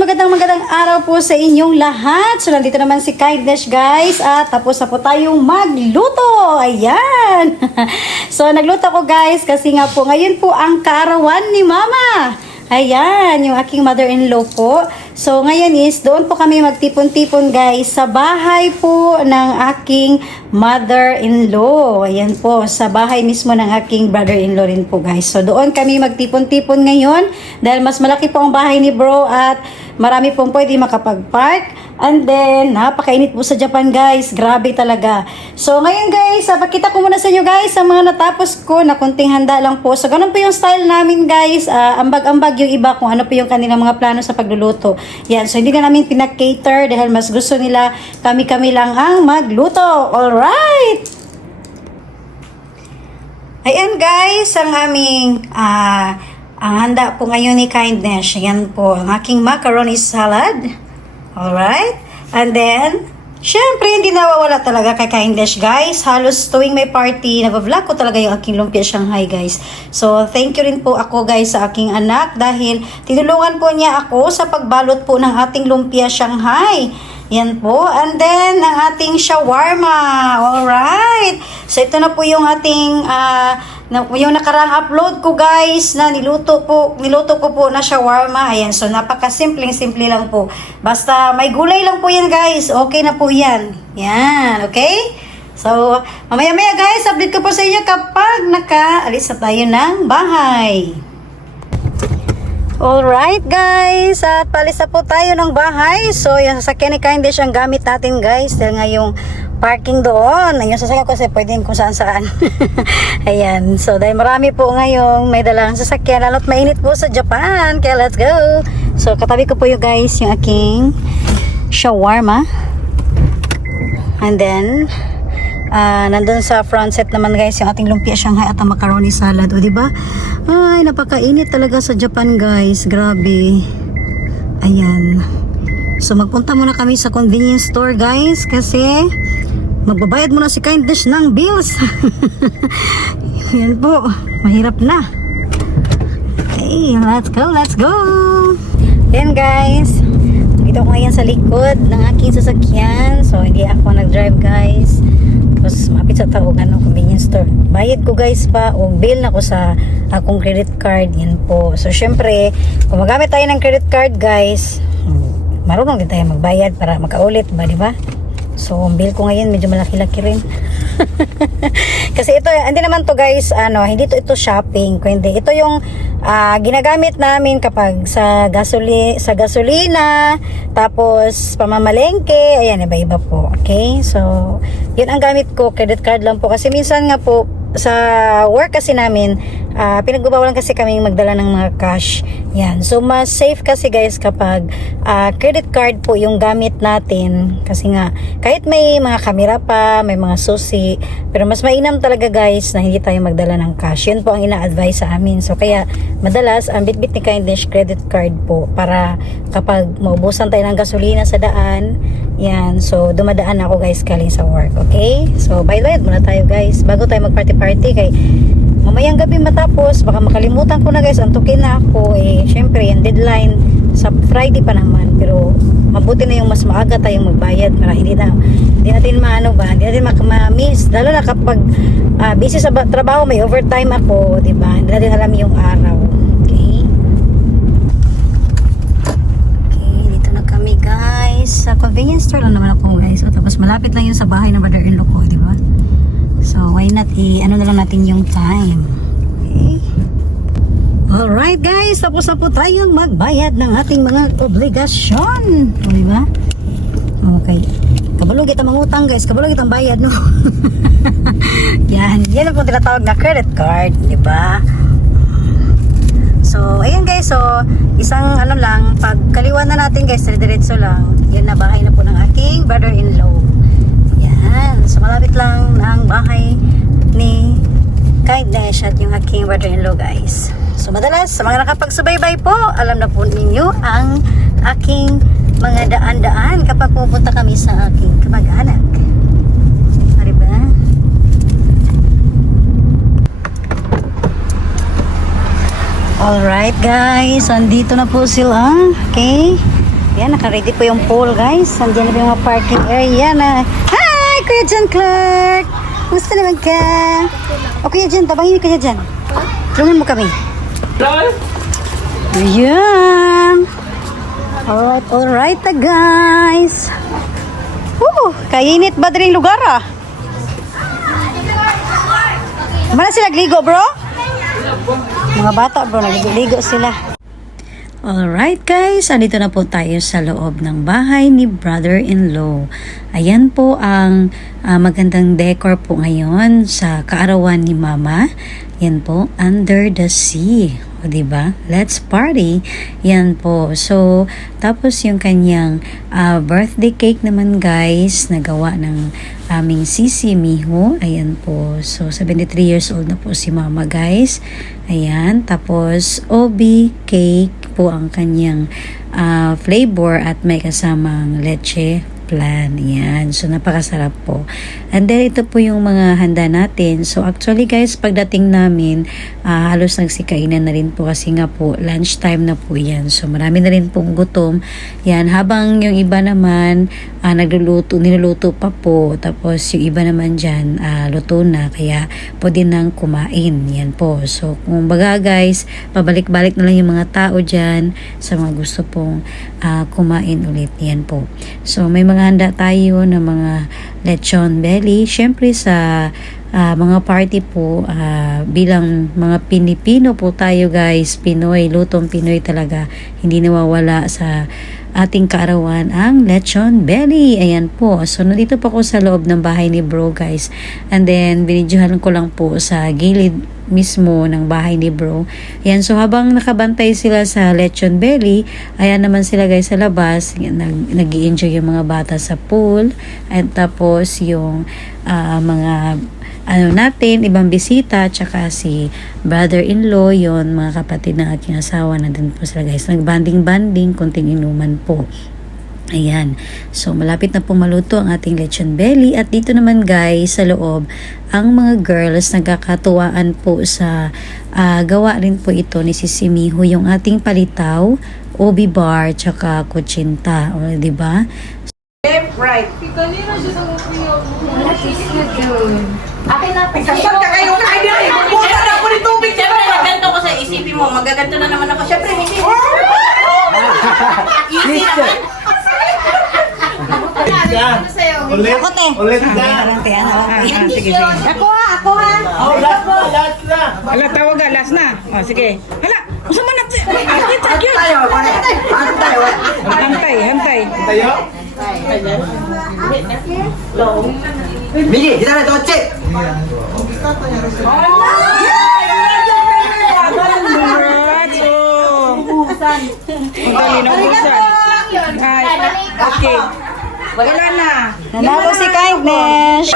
magandang magandang araw po sa inyong lahat. So nandito naman si Kindness guys at tapos na po tayong magluto. Ayan. so nagluto ko guys kasi nga po ngayon po ang kaarawan ni Mama. Ayan, yung aking mother-in-law po. So, ngayon is, doon po kami magtipon-tipon guys sa bahay po ng aking mother-in-law. Ayan po, sa bahay mismo ng aking brother-in-law rin po guys. So, doon kami magtipon-tipon ngayon dahil mas malaki po ang bahay ni bro at marami pong pwede makapag-park. And then, napakainit po sa Japan guys. Grabe talaga. So, ngayon guys, ah, pakita ko muna sa inyo guys ang mga natapos ko na kunting handa lang po. So, ganun po yung style namin guys. Ah, ambag-ambag yung iba kung ano po yung kanilang mga plano sa pagluluto. Yan. So, hindi na namin pinag-cater dahil mas gusto nila kami-kami lang ang magluto. Alright! Ayan guys, ang aming ah ang handa po ngayon ni Kindness. Ayan po, ang aking macaroni salad. Alright? And then, syempre, hindi nawawala talaga kay Kindness, guys. Halos tuwing may party, nag-vlog ko talaga yung aking lumpia Shanghai, guys. So, thank you rin po ako, guys, sa aking anak dahil tinulungan po niya ako sa pagbalot po ng ating lumpia Shanghai. Yan po. And then, ang ating shawarma. Alright. So, ito na po yung ating, ah, na, yung nakarang upload ko guys na niluto po, niluto ko po na shawarma. Ayan, so napaka-simpleng-simple lang po. Basta may gulay lang po yan guys. Okay na po yan. Yan, okay? So, mamaya-maya guys, update ko po sa inyo kapag nakaalis na tayo ng bahay. Alright guys, at palis po tayo ng bahay. So, yung sasakyan ni Kindness ang gamit natin guys. Dahil nga yung parking doon. Yung sasakyan ko kasi pwede kung saan saan. Ayan, so dahil marami po ngayong may dalang sasakyan. Lalo't mainit po sa Japan. Kaya let's go. So, katabi ko po yung guys yung aking shawarma. And then, Ah, nandun sa front set naman guys yung ating lumpia Shanghai at macaroni salad. O di ba? Ay, napakainit talaga sa Japan guys. Grabe. Ayan. So magpunta muna kami sa convenience store guys kasi magbabayad muna si Kindness ng bills. Yan po. Mahirap na. Okay, let's go, let's go. Yan guys. Dito ko ngayon sa likod ng aking sasakyan. So, hindi ako nag-drive guys. Tapos, mapit sa tao, ano, convenience store. Bayad ko guys pa, o bill na ko sa akong credit card. Yan po. So, syempre, kung magamit tayo ng credit card guys, marunong din tayo magbayad para makaulit ba, di ba? So, ang bill ko ngayon medyo malaki-laki rin. Kasi ito, hindi naman to guys, ano, hindi to ito shopping, kundi ito yung ah, ginagamit namin kapag sa gasoli sa gasolina, tapos pamamalengke, ayan, iba-iba po. Okay? So, yun ang gamit ko, credit card lang po. Kasi minsan nga po, sa work kasi namin, uh, pinagbabawalan kasi kami magdala ng mga cash. Yan. So, mas safe kasi guys kapag ah, credit card po yung gamit natin. Kasi nga, kahit may mga kamera pa, may mga susi, pero mas mainam talaga guys na hindi tayo magdala ng cash. Yun po ang ina-advise sa amin. So, kaya madalas, ang bitbit ni Kindness credit card po para kapag maubusan tayo ng gasolina sa daan, yan. So, dumadaan ako guys galing sa work. Okay? So, bayad-bayad muna tayo guys. Bago tayo mag-party-party kay mamayang gabi matapos, baka makalimutan ko na guys, antukin na ako. Eh, syempre, yung deadline sa Friday pa naman. Pero, mabuti na yung mas maaga tayong magbayad para hindi na, hindi natin maano ba, hindi natin makama-miss. Lalo na kapag ah, busy sa ba- trabaho, may overtime ako, di ba? Hindi natin alam yung araw. Okay? Okay, dito na kami guys. Sa convenience store lang naman ako guys. O, tapos malapit lang yun sa bahay ng mother-in-law ko, di ba? So, why not i- ano na lang natin yung time. Okay? Alright guys, tapos na po tayong magbayad ng ating mga obligasyon. O, di ba? Okay. Kabalo kita mangutang guys, kabalo kita bayad no. yan, yan ang po tinatawag na credit card, di ba? So, ayun guys, so isang ano lang, pag kaliwa na natin guys, diretso lang. Yan na bahay na po ng aking brother-in-law. Yan, so malapit lang ang bahay ni Kindness at yung aking brother-in-law guys. So madalas, sa mga nakapagsubaybay po, alam na po ninyo ang aking mga daan-daan kapag pupunta kami sa aking kamag-anak. Ano ba? Alright guys, andito na po sila. Okay. Yan, naka-ready po yung pool guys. Andiyan na po yung parking area na. Hi! Kuya John Clark! Gusto naman ka? O Kuya John, tabangin niyo Kuya John. Tulungan mo kami. Ayan. Alright, alright na guys. Woo! Kainit ba din lugar ah? Mana sila gligo bro? Mga bata bro, nagligo sila. Alright guys, andito na po tayo sa loob ng bahay ni brother-in-law. Ayan po ang ah, magandang decor po ngayon sa kaarawan ni mama. Yan po, under the sea. O, diba? Let's party. Yan po. So, tapos yung kanyang ah, birthday cake naman guys, nagawa ng aming sisi Miho. Ayan po. So, 73 years old na po si mama guys. Ayan. Tapos, obi cake po ang kanyang ah, flavor at may kasamang leche plan. Yan. So, napakasarap po. And then, ito po yung mga handa natin. So, actually guys, pagdating namin, ah, halos nagsikainan na rin po kasi nga po, lunchtime na po yan. So, marami na rin pong gutom. Yan. Habang yung iba naman, ah, nagluluto, niluluto pa po. Tapos, yung iba naman dyan, ah, luto na. Kaya, pwede nang kumain. Yan po. So, kung baga guys, pabalik-balik na lang yung mga tao dyan sa mga gusto pong ah, kumain ulit. Yan po. So, may mga handa tayo na mga lechon belly. Siyempre sa ah, mga party po, ah, bilang mga Pinipino po tayo guys, Pinoy, lutong Pinoy talaga, hindi nawawala sa ating kaarawan ang lechon belly. Ayan po. So, nandito po ako sa loob ng bahay ni bro guys. And then, binidyohan ko lang po sa gilid mismo ng bahay ni bro. Ayan, so habang nakabantay sila sa lechon belly, ayan naman sila guys sa labas, nag, nag enjoy yung mga bata sa pool, at tapos yung ah, mga ano natin, ibang bisita, tsaka si brother-in-law, yon mga kapatid ng aking asawa, nandun po sila guys. Nagbanding-banding, kunting inuman po. Ayan. So, malapit na po maluto ang ating lechon belly. At dito naman guys, sa loob, ang mga girls nagkakatuwaan po sa ah, gawa rin po ito ni Sisi Miho, yung ating palitaw, obi bar, tsaka kutsinta. O, di ba? Left, right. Kanina siya sa kuya mo. Akin na. Kasal ka kayo na idea eh. Magbuta na ako ng tubig. Siyempre, ganito ko sa isipin mo, magaganto na naman ako. Siyempre, hindi. Easy naman. Ulit. Ako, te. Ulit na. Parang te, ano? Sige, sige. Ako ha, ako ha. Oh, last na, last na. Hala, tawag ka, last na. O, sige. Hala, usa man natin. Cute, cute. Tayo, ano tayo? Hantay, hantay. Tayo? Migi, kita na totse. Congrats, oh. Ang dali na ubusan. Ay, okay. Wala na. Nanalo si Kindness.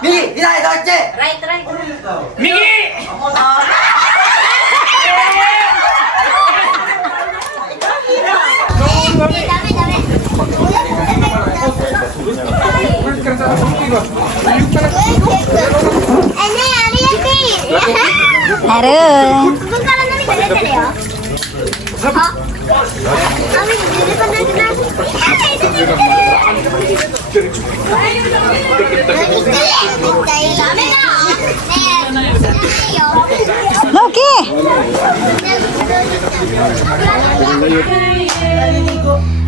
Migi, kita na totse. Right, right. Aron. Okay.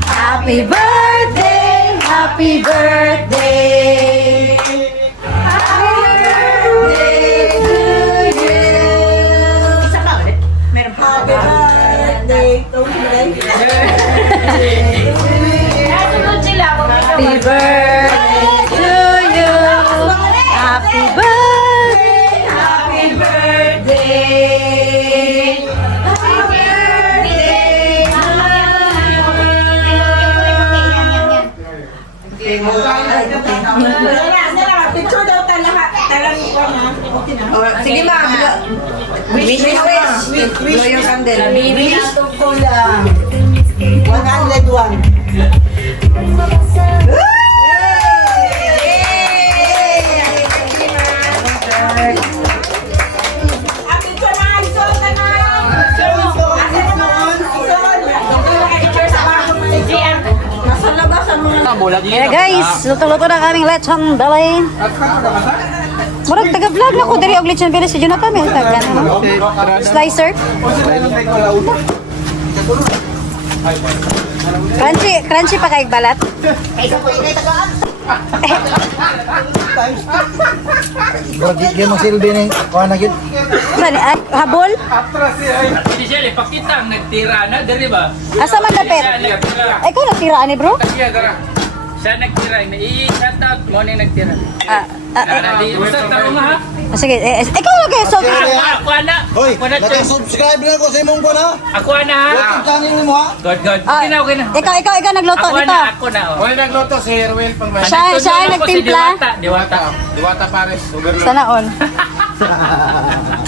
Happy birthday, happy birthday. Happy birthday to you. Happy birthday, happy birthday. Happy birthday to Picture daw tayo lahat. Talang ko na. Okay na. Sige ma, wish, wish, wish. Blow your candle. Wish ko lang. 101. Yeah, guys, luto-luto na kaming lechon balay. Murag taga-vlog na ko diri og lechon balay si Jonathan, may taga no? Slicer. Slicer. Crunchy, crunchy pa kay balat. Wag di mo silbi ni kuha na gyud. Saan ni ay, habol? Siya, eh, pakita ang nagtira na, dali ba? Asa man dapit? Nagtira. Ay ko natira ni bro. Siya, gara. Siya nagtira. I-shout out mo na yung nagtira. Ah, ah, eh, di, basta tao nga ha? Ah, sige, eh, eh, ikaw lagi so. Ako, ako na. Hoy, Ako na, naka-subscribe na ko sa imong kuha na. Ako na ha? YouTube channel mo ha. Good, good. Ah, Okay na, okay na. Ikaw, ikaw, ikaw nagluto Ako nito. na, ako na. oh. Hoy, nagluto si Erwin Pangman. Siya, Nagtulong siya ang ako si nagtimpla. Diwata. Diwata. Diwata Pares. Overload. Sana all.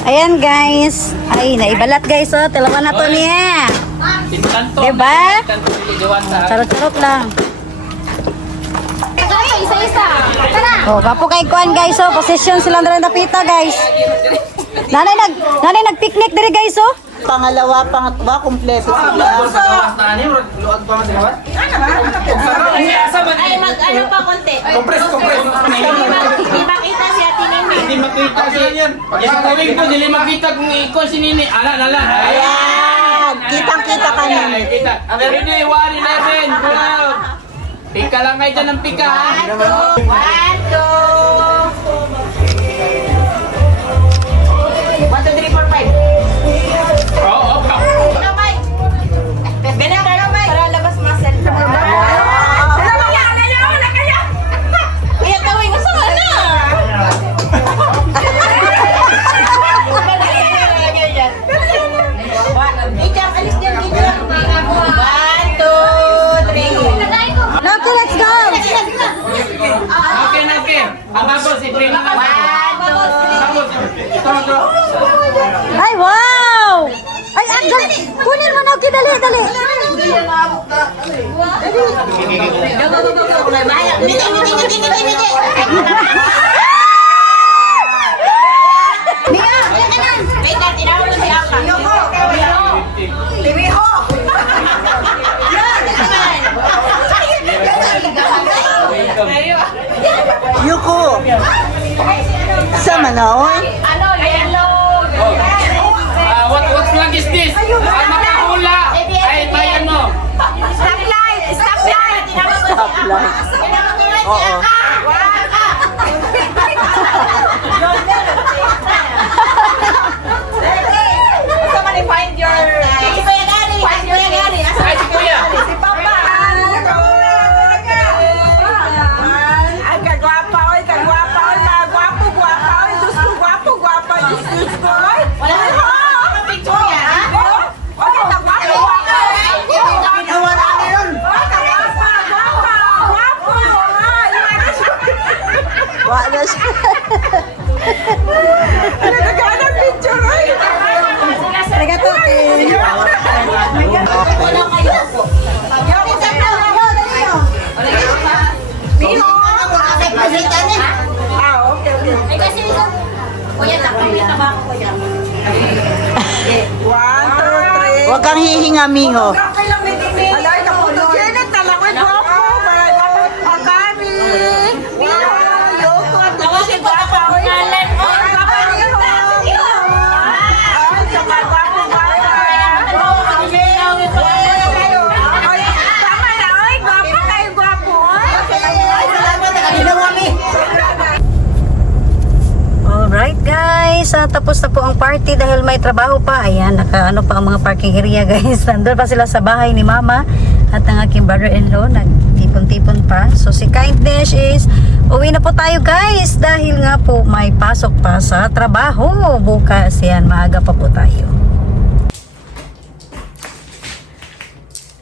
Ayan guys. Ay, naibalat guys oh. Talawa na to niya. Pintanto. Diba? Pintanto si Diwata. Charot-charot lang. Isa-isa. Tara. Oh, kapo kay Kuan guys oh. Position silang dala napita guys. Nanay nag nanay nag-picnic diri guys oh. Pangalawa, pangatwa, kumpleto sila. Ay, mag ano pa konti. Compress, compress. Hindi ma- Hindi makita si Ate Nini. Hindi makita siya yan. Yung tawing ko, hindi makita kung ikaw si Nini. Ala, ala. Ayan, kitang-kita ka na. Ay, kita. Ready, 1, 11, 12. Pika lang kayo dyan ng pika? One, two. One, two, Ay, wow! Ay, ang dali. Kunin mo na, okay, dali, dali. Miti, miti, miti, miti, na, oy. Ano, yellow. Ah, what what flag is this? Ang makahula ay bayan mo. Stoplight! Stoplight! Tinawag ko Kuya, takay na ba ako, kuya? One, two, three. Huwag kang hihinga, guys, Ah, tapos na po ang party dahil may trabaho pa. Ayan, naka ano pa ang mga parking area guys. Nandun pa sila sa bahay ni mama at ang aking brother-in-law nagtipon-tipon pa. So si Kindness is uwi na po tayo guys dahil nga po may pasok pa sa trabaho. Bukas yan, maaga pa po tayo.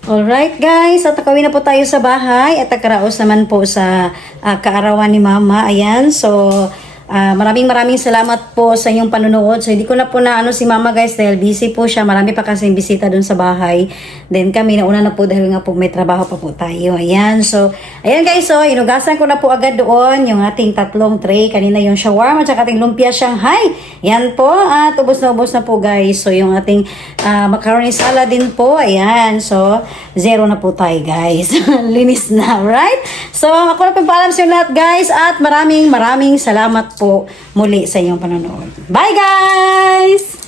Alright guys, at nakawin na po tayo sa bahay at nakaraos naman po sa ah, kaarawan ni mama. Ayan, so Ah, maraming maraming salamat po sa inyong panonood. So hindi ko na po na ano si Mama guys dahil busy po siya. Marami pa kasi bisita doon sa bahay. Then kami nauna na po dahil nga po may trabaho pa po tayo. Ayan. So ayan guys, so inugasan ko na po agad doon yung ating tatlong tray. Kanina yung shawarma at ating lumpia Shanghai. Yan po. At ubos na ubos na po guys. So yung ating ah, macaroni salad din po. Ayan. So zero na po tayo guys. Linis na, right? So ako na po paalam sa lahat guys at maraming maraming salamat po muli sa inyong panonood. Bye guys!